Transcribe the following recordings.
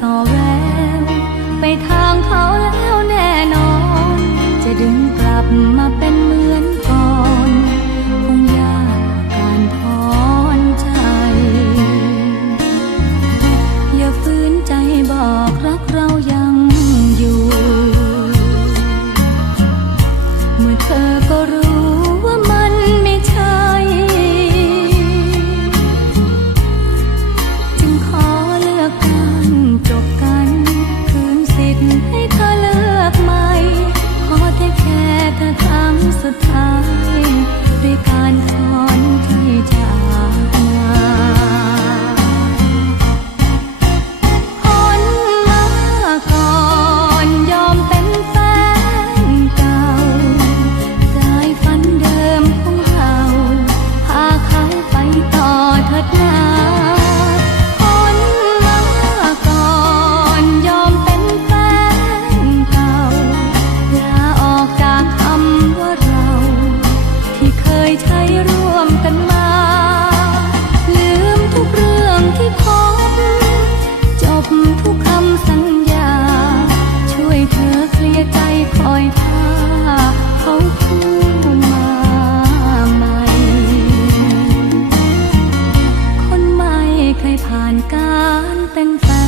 สอแววไปทางเขาแล้วแน่นอน จะดึงกลับมาเป็นเหมือนก่อนคงยากการถอนใจอย่าฟื้นใจบอกรักเรายังอยู่ เมื่อเธอก็รู้ แต่งฟ้า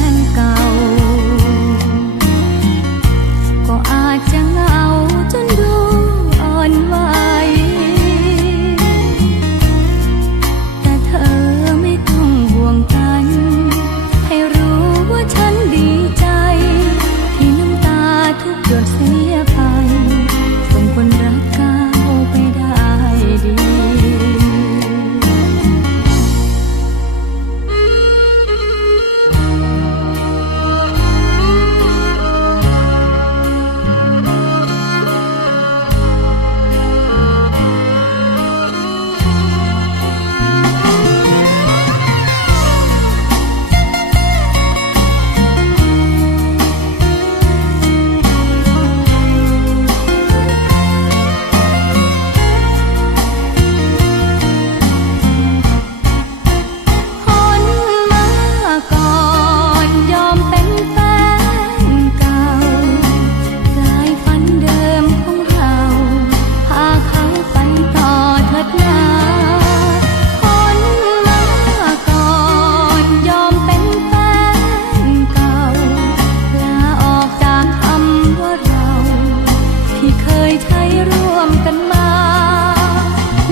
มกันมา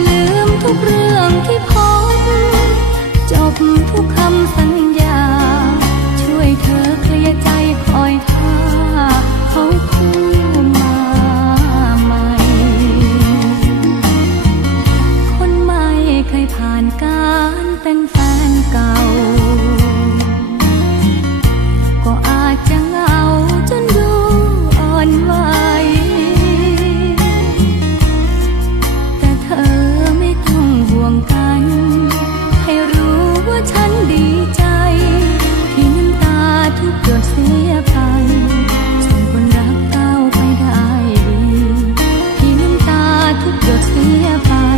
ลืมทุกเรื่องที่พบจบทุกคำสัญญา ช่วยเธอเคลียร์ใจคอยท่าเขาคู่มาใหม่ คนใหม่เคยผ่านการเป็นแฟน papa.